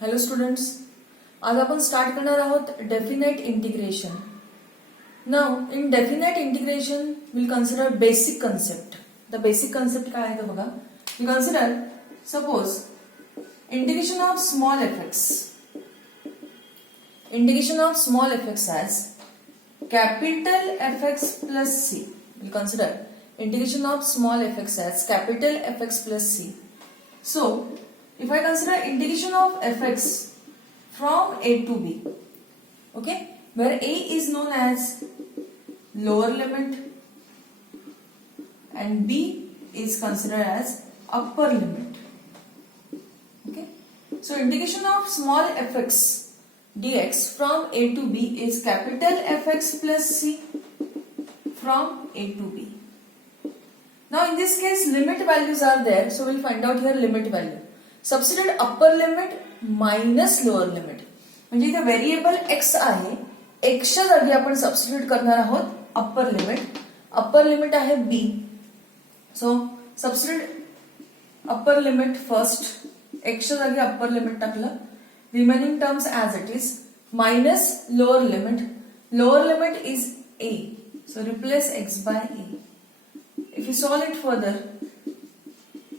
Hello students, आज आपण start करणार आहोत definite integration. Now in definite integration will consider basic concept. The basic concept काय आहे ते बघा. We consider suppose integration of small f x. Integration of small f x as capital fx plus c. We'll consider integration of small fx as capital fx plus c. So, if I consider integration of fx from a to b, okay, where a is known as lower limit and b is considered as upper limit. Okay, so integration of small fx dx from a to b is capital Fx plus c from a to b. Now in this case limit values are there, so we'll find out here limit value. Substitute upper limit minus lower limit. म्हणजे इथे variable x आहे, x च्या जागी आपण substitute करणार आहोत upper limit. Upper limit आहे b, so substitute upper limit first. x च्या जागी अप्पर लिमिट टाकलं. Remaining terms as it is minus lower limit. Lower limit is a, so replace x by a. If you solve it further,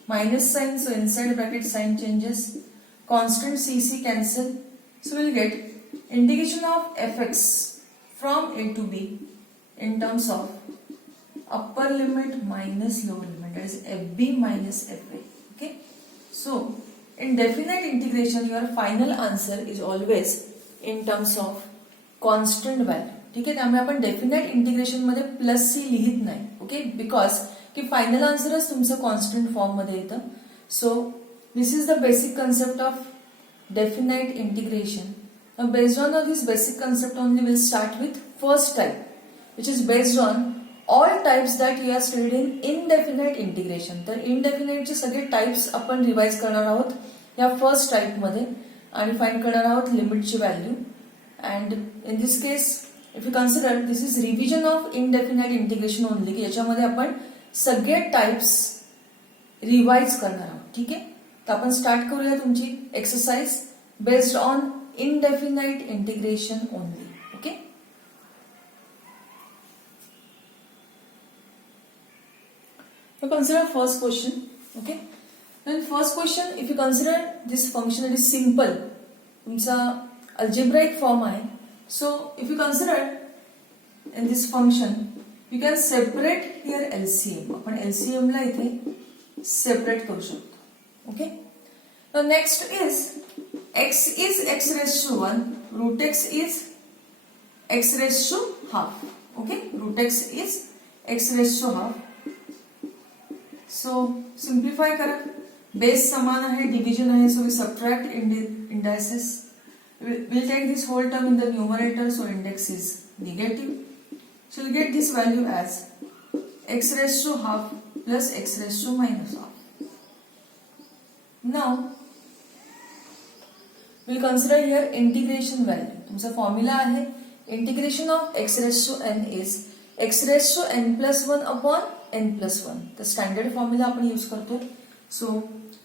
minus sign, so inside bracket sign changes. Constant cc cancel, so we'll get integration of fx from a to b in terms of upper limit minus lower limit, that is fb minus fa. Okay, so in definite integration your final answer is always in terms of constant value. ठीक आहे, त्यामुळे आपण definite integration मध्ये plus C लिहित नाही. Okay, because की final आन्सरच तुमचं कॉन्स्टंट फॉर्म मध्ये येतं. So this is the basic concept of definite integration. Based on this basic concept only will start with first type, which is based on all types that you are studied in indefinite integration. तर इनडेफिनेटचे सगळे types आपण revise करणार आहोत या first type मध्ये आणि find करणार आहोत लिमिटची value. And in this case if you consider this is revision of indefinite integration only, की याच्यामध्ये आपण सगळे टाइप्स रिवाइज करणार आहोत. ठीक आहे, तर आपण स्टार्ट करूया तुमची exercise based on indefinite integration only. Okay, so consider first question. Okay, then first question, if you consider this function, it is simple, तुमचा algebraic form आहे. So if you consider in this function you can separate here LCM. आपण LCM ला इथे separate करू शकतो. Okay, now next is x is x raised to 1, root x is x raised to half. Okay, root x is x raised to half. So simplify करा. Base समान आहे, division आहे, so we subtract indices. Will take this whole term in the numerator, so index is negative. So will get this value as x raise to half plus x raise to minus half. Now will consider here integration value. तुमचा formula आहे integration of x raise to n is x raise to n plus 1 upon n plus 1. तर standard formula आपण use करतो. So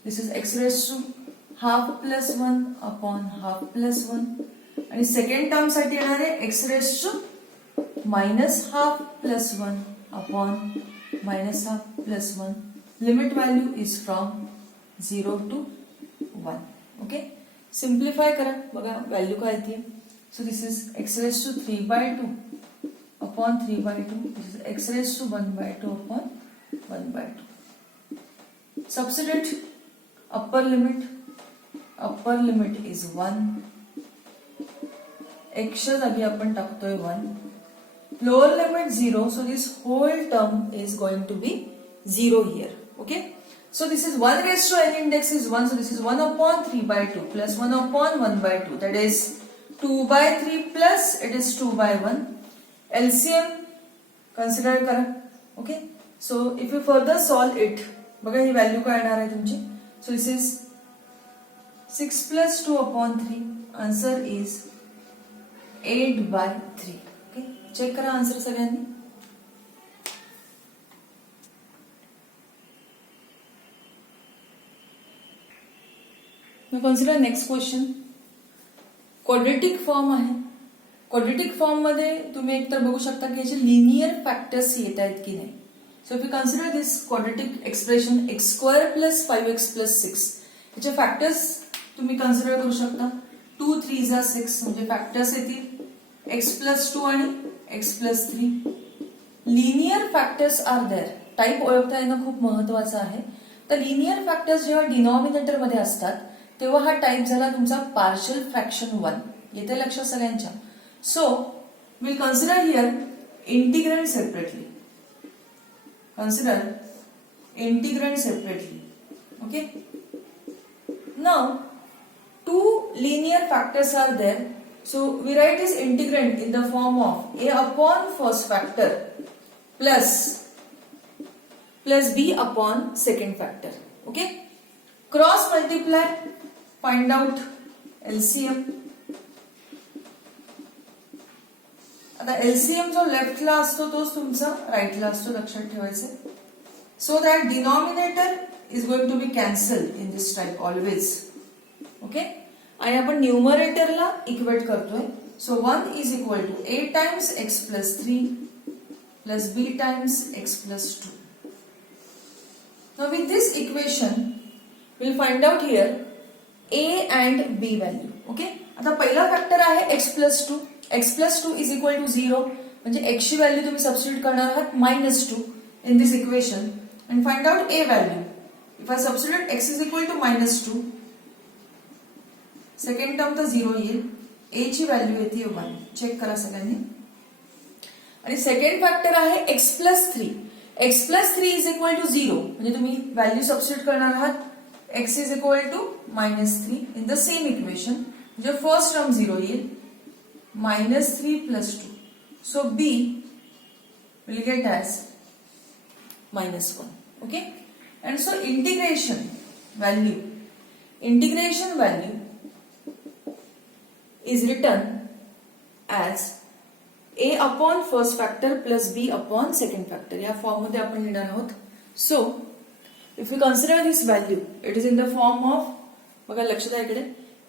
this is x raise to half plus 1 upon half plus 1. आणि second term साठी येणार आहे x raise to minus half plus 1 upon minus half plus 1. Limit value is from 0 to 1. Okay, simplify करा. बघा value काय येते. So this is x raise to 3/2 upon 3/2. This is x raised to 1/2 upon 1/2. Substitute upper limit. Upper limit is 1. x च्या जागी आपण टाकतोय 1. Lower limit 0. So this whole term is going to be 0 here. Okay. So this is 1 raised to n index is 1. So this is 1 upon 3/2 plus 1 upon 1/2. That is 2/3 plus it is 2/1. LCM consider करा. Okay, so if you further solve it, बघा ही value काय येणार आहे तुमची. So this is 6 plus 2 upon 3. Answer is 8/3. Okay, check करा answer सगळ्यांनी. Now consider next question. Quadratic form आहे. क्वाड्रेटिक फॉर्म मध्ये तुम्ही एकतर बघू शकता की याचे लिनियर फॅक्टर्स येत आहेत की नाही. So if you consider this quadratic expression x square plus 5x plus 6, याचे फॅक्टर्स तुम्ही कन्सिडर करू शकता. 2 3 जा 6 म्हणजे फॅक्टर्स येतील x प्लस 2 आणि x plus 3. Linear factors are there. Type ओळखता येणं खूप महत्वाचं आहे. तर लिनियर फॅक्टर्स जेव्हा डिनॉमिनेटर मध्ये असतात तेव्हा हा टाईप झाला तुमचा पार्शियल फ्रॅक्शन 1. येते लक्षात सगळ्यांच्या. So will consider here integrand separately. Consider integrand separately. Okay. Now two linear factors are there. So we write this integrand in the form of a upon first factor plus b upon second factor. Okay. Cross multiply, find out LCM. आता LCM जो लेफ्टला असतो तोच तुमचा राईटला असतो, लक्षात ठेवायचं. So that denominator is going to be cancelled in this type always. Okay. आणि आपण न्यूमरेटरला इक्वेट करतोय. So 1 is equal to a times x plus 3 plus b times x plus 2. Now with this equation will find out here a and b value. Okay. आता पहिला factor आहे x plus 2. x plus 2 is equal to 0 म्हणजे x ची value तुम्ही substitute करणार आहात -2 in this equation and find out a value. If I substitute x is equal to -2, second term तर 0 येईल. a ची व्हॅल्यू येते 1. चेक करा सगळ्यांनी. आणि सेकंड फॅक्टर आहे x plus 3. x plus 3 is equal to 0 म्हणजे तुम्ही व्हॅल्यू सबस्टिट्यूट करणार आहात x is equal to -3 in the same equation म्हणजे फर्स्ट टर्म 0 येईल -3 plus 2. So b will get as -1. Okay. And so integration value is written as a upon first factor plus b upon second factor. या form मध्ये आपण लिहिणार आहोत. So if you consider this value it is in the form of, बघा लक्षात आहे इकडे,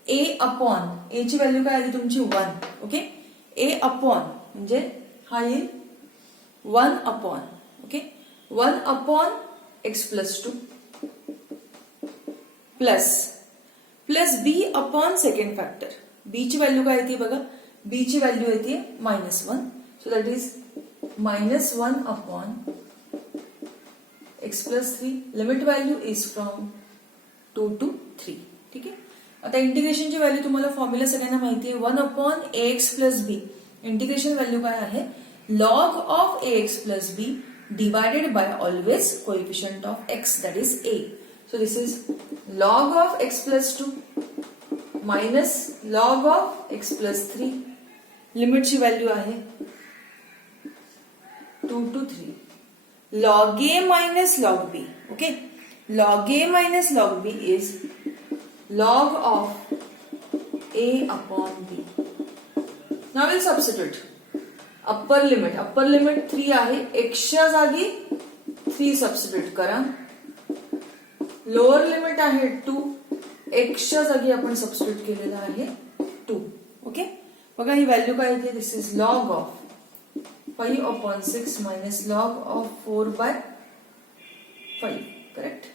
a upon, a ची व्हॅल्यू काय आली तुमची 1. ओके. a अपॉन म्हणजे हा येईल 1 upon. Okay. 1 upon x plus 2 plus b upon second factor. b ची व्हॅल्यू काय येते बघा, b ची व्हॅल्यू येते -1. So that is -1 upon x plus 3. Limit value is from 2 to 3. ठीक आहे. आता इंटिग्रेशनची व्हॅल्यू तुम्हाला फॉर्म्युला सगळ्यांना माहिती आहे. 1 upon ax plus b. Integration value काय आहे, log of ax plus b divided by always coefficient of x that is a. So this is log of x plus 2 minus log of x plus 3. लिमिटची value आहे 2 to 3. Log a minus log b. Okay. Log a minus log b is log of a upon b. Now will substitute. Upper limit 3 आहे, x च्या जागी 3 substitute करा. Lower limit आहे 2, x च्या जागी आपण सबस्टिट्यूट केलेला आहे 2. ओके. बघा ही व्हॅल्यू काय येते, this is log of 5 upon 6 minus log of 4/5. Correct.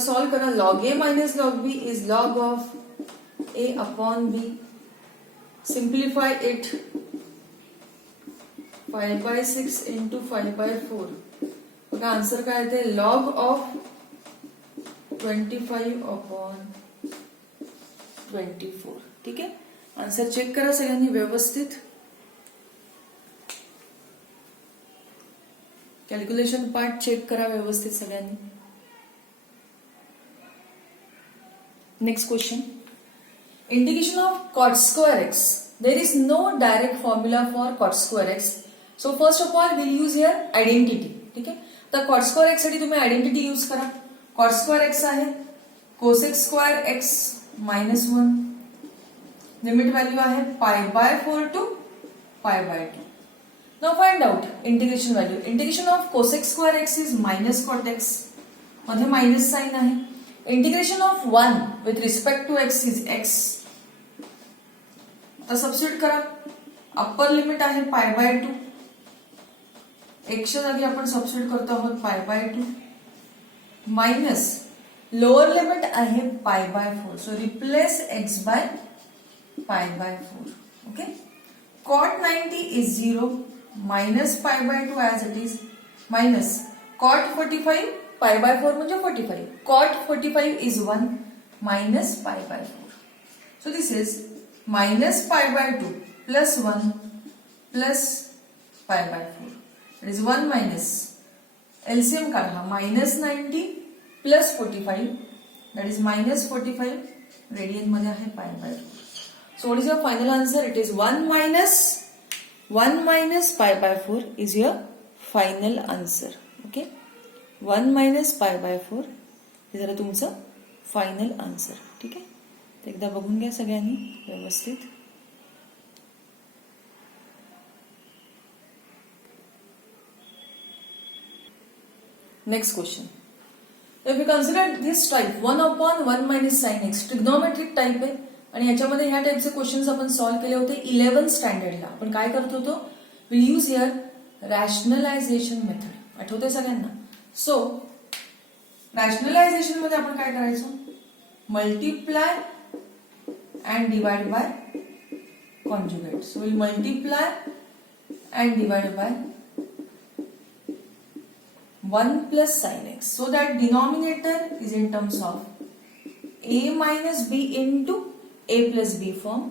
Solve करा. Log a minus log b is log of a upon b. Simplify it. 5/6 into 5/4. बघा आन्सर काय येते, लॉग ऑफ 25 अपॉन 24. ठीक आहे. आन्सर चेक करा सगळ्यांनी व्यवस्थित. कॅल्क्युलेशन पार्ट चेक करा व्यवस्थित सगळ्यांनी. Next question. Integration of cot square x. There is no direct formula for cot square x. So first of all we'll use here identity. ठीक आहे. तर cot square x साठी तुम्ही आयडेंटिटी यूज करा. cot square x आहे cosec square x -1. Limit value आहे π/4 to π/2. Now find out integration value. Integration of cosec square x is minus cot x. मध्ये minus sign आहे. Integration of 1 with respect to x is x आता substitute करा. Upper limit आहे pi bye 2. एक्सच्या जागी आपण substitute करतो आहोत pi by 2 minus lower limit आहे pi by 4. So replace x by pi by 4. Okay. cot 90 is 0 minus pi by 2 as it is minus cot 45 pi by 4 म्हणजे 45. cot 45 is 1 minus pi by 4. So this is minus pi by 2 plus 1 plus pi by 4. It is 1 minus LCM काढा minus 90 plus 45 that is minus 45 radian मध्ये आहे pi by 2. So what is your final answer? It is 1 minus pi by 4 is your final answer. Okay. 1 minus pi by 4 हे झालं तुमचं final answer. ठीक आहे. तर एकदा बघून घ्या सगळ्यांनी व्यवस्थित. Next question. If we consider this type 1/1 minus sin x trigonometric type आहे आणि ह्याच्यामध्ये ह्या टाइपचे क्वेश्चन्स आपण सॉल्व्ह केले होते 11th स्टँडर्डला. आपण काय करत होतो? Will use here rationalisation method. आठवते सगळ्यांना? सो रॅशनलायझेशन मध्ये आपण काय करायचो? Multiply and divide by conjugate. So will multiply and divide by 1 plus sin x so that denominator is in terms of a minus b into a plus b form.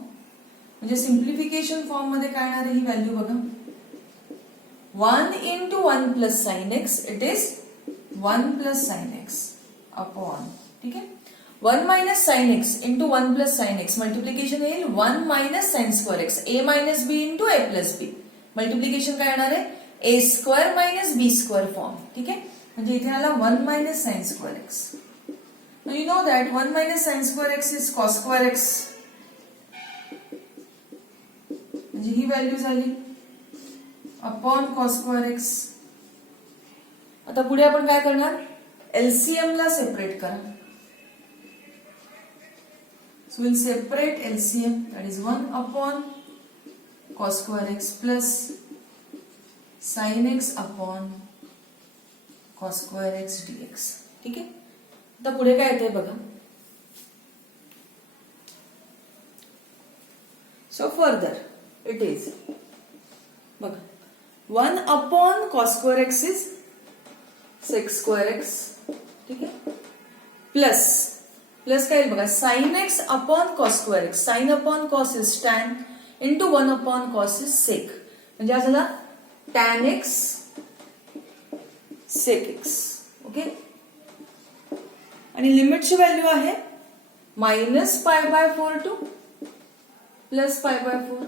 म्हणजे simplification form मध्ये काय येणार ही value बघा. 1 into 1 plus sin x it is 1 plus sin x upon. ठीक आहे. 1 minus sin x into 1 plus sin x multiplication येईल 1 minus sin square x a minus b into a plus b. Multiplication काय येणार आहे? a square minus b square form. ठीक आहे. म्हणजे इथे आला 1 minus sine square x. You know that 1 minus sine square x is cos square x. म्हणजे ही व्हॅल्यू झाली अपॉन कॉस स्क्वेअर एक्स. आता पुढे आपण काय करणार? एलसीएम ला सेपरेट करा. So will separate LCM that is 1 upon cos square x plus sin x upon cos square x dx. ठीक आहे. आता पुढे काय येते बघा. सो फर्दर इट इज बघा 1 upon cos square x is sec square x. ठीक आहे. प्लस काय येईल बघा sin x upon cos square x. sin upon cos is tan into 1 upon cos is sec. म्हणजे हा झाला tan x sec x. Okay. आणि लिमिटची व्हॅल्यू आहे minus pi by 4 two plus पाय by 4.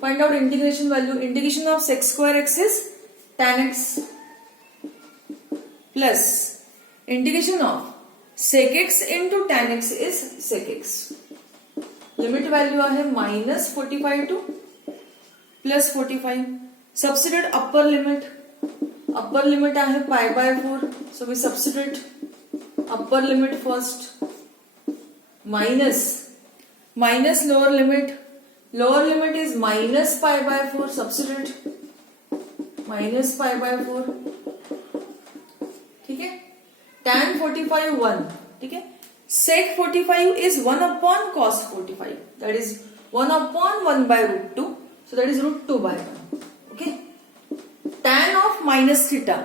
Find out integration value. Integration of sec square x is tan x plus integration of sec x into tan x is sec x. Limit value आहे minus 45 two plus 45. Substitute upper limit आहे pi by 4. So we substitute upper limit first minus lower limit is minus pi by 4. Substitute minus pi by 4. ठीक है. tan 45 1. ठीक है. sec 45 is 1 upon cos 45. That is 1 upon 1 by root 2. So that is root 2 by 1. Okay. Tan of minus theta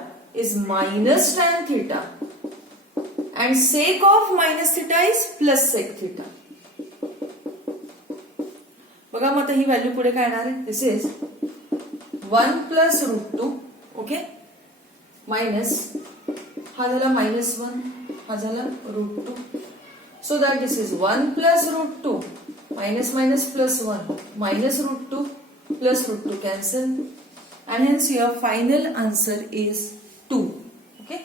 is minus tan theta. And sec of minus theta is plus sec theta. बघा मग ही value पुढे काय येणार आहे? This is 1 plus root 2. Okay. Minus हा झाला minus 1 हा झाला root 2. So that this is 1 plus root 2 minus plus 1 minus root 2 plus root 2 cancel and hence your final answer is 2. Okay.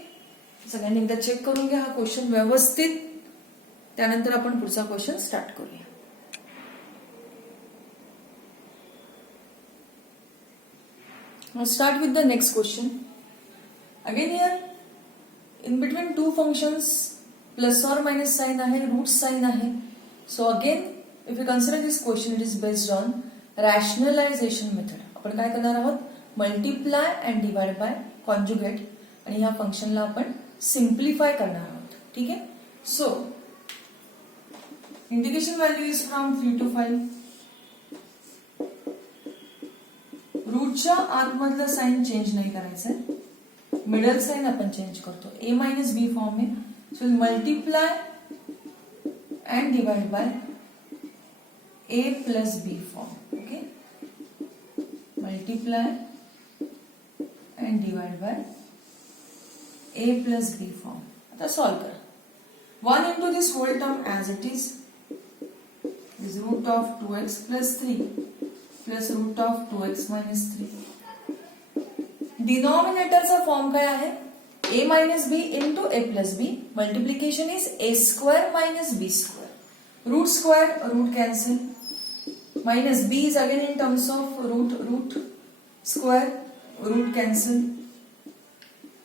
सगळ्यांनी एकदा चेक करून घ्या हा क्वेश्चन व्यवस्थित. त्यानंतर आपण पुढचा क्वेश्चन स्टार्ट करूया. Now start with the next question. Again here in between two functions plus और मायनस साइन आहे रूट साइन आहे. So again if you consider this question it is based on rationalization method. आपण काय करणार आहोत, multiply and divide by conjugate आणि ह्या फंक्शनला आपण सिम्प्लिफाय करणार आहोत. ठीक आहे. So integration value is from 3 to 5. रूटच्या आतमधलं साइन चेंज नाही करायचंय, मिडल साइन आपण चेंज करतो. a मायनस बी फॉर्म आहे. So multiply and divide by a plus b form. Okay, multiply and divide by a plus b form. आता solve करा. 1 into this whole term as it is root of 2x plus 3 plus root of 2x minus 3. डिनॉमिनेटरचा form काय आहे, a minus b into a plus b. Multiplication is a square minus b square. Root square root cancel. Minus b is again in terms of root square root cancel.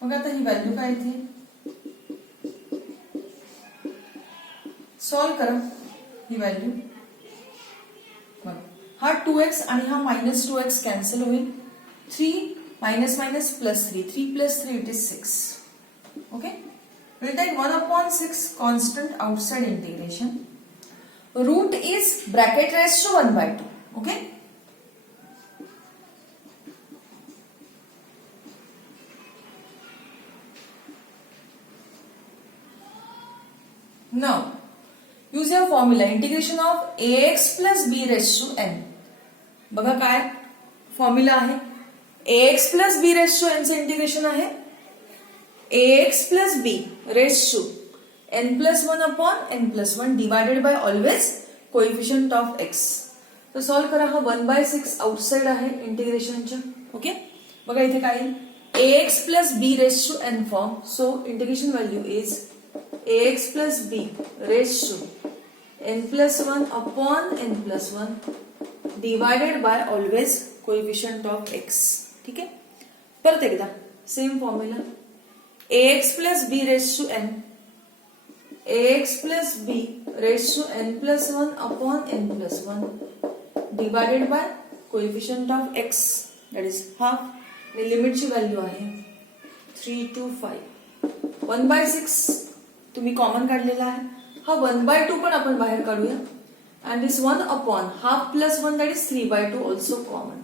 मग आता ही value काय इथे solve करा. ही value हा 2x आणि हा minus 2x cancel होईल. 3 minus minus plus 3, 3 plus 3 it is 6. Okay, we'll take 1/6 constant outside integration. Root is bracket raised to 1/2. Okay, now use your formula integration of ax plus b raised to n. बघा काय formula आहे, ax plus b raised to n चे integration आहे ax plus b raised to n plus 1 upon n plus 1 divided by always coefficient of x. तर solve करा. हा 1/6 outside आहे इंटिग्रेशनच्या. Okay, बघा इथे काय ax plus b raised to n form. So integration value is ax plus b raised to n plus 1 upon n plus 1 divided by always coefficient of x. ठीक आहे. परत एकदा same formula ax plus b raised to n, ax plus b raised to n plus 1 upon n plus 1 divided by coefficient of x, that is half. आणि लिमिटची value आहे 3 to 5. 1/6 तुम्ही common काढलेला आहे. हा 1/2 पण आपण बाहेर काढूया. And this 1 upon half plus 1 that is 3/2 also common.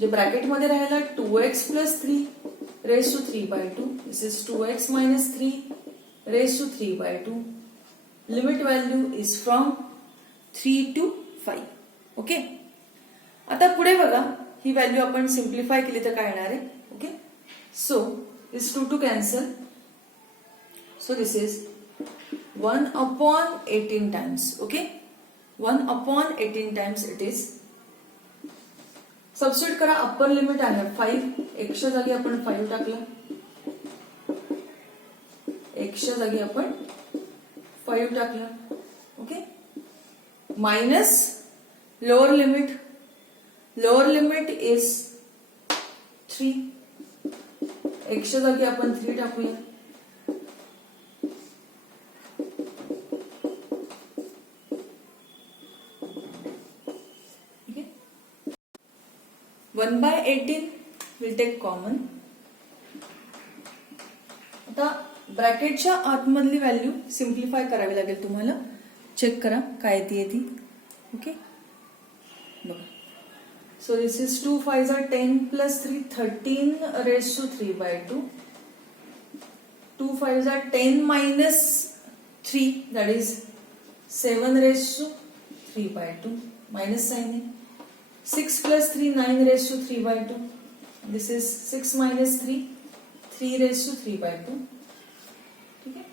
जे ब्रॅकेट मध्ये राहिला 2x plus 3 raised to 3/2. This is 2x minus 3 raised to 3/2. Limit value is from 3 to 5. Okay, आता पुढे बघा ही व्हॅल्यू आपण सिम्प्लिफाय केली तर काय येणार आहे. Okay, so this 2 to cancel. So this is 1 upon 18 times. Okay, 1 upon 18 times it is. Substitute करा. अप्पर लिमिट आहे 5. एक्सच्या जागी आपण 5 टाकलं. एक्सच्या जागी आपण 5 टाकलं. Okay, minus lower limit. Lower limit is 3. एक्सच्या जागी आपण 3 टाकूया. 1/18 will take common. आता ब्रॅकेटच्या आतमधली व्हॅल्यू सिम्प्लिफाय करावी लागेल तुम्हाला. चेक करा काय येते ती. ओके, बघा. So this is 2 5 are 10 plus 3 13 raised to 3/2. 2 5 are 10 minus 3 that is 7 raised to 3/2. Minus sign है. 6 plus 3 9 raised to 3/2. This is 6 minus 3 3 raised to 3/2. ठीक है.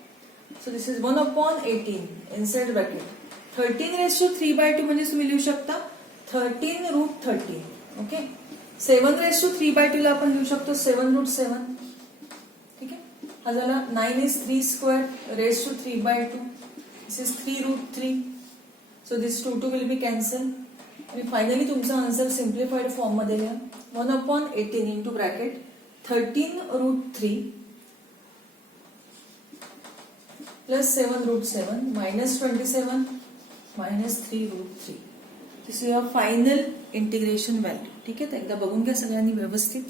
So this is 1 upon 18 inside bracket. 13 raised to 3/2 म्हणजे तुम्ही लिहू शकता 13 root 13. Okay, 7 raised to 3/2 ला आपण लिहू शकतो 7 root 7. ठीक है. हा झाला 9 is 3 square raised to 3/2. This is 3 root 3. So this 2 will be cancelled. आणि फायनली तुमचा आन्सर सिम्प्लिफाईड फॉर्म मध्ये लिहा. 1 upon 18 into bracket 13 root 3 plus 7 root 7 minus 27 -3√3. This is your final integration value. ठीक आहे, तर एकदा बघून घ्या सगळ्यांनी व्यवस्थित.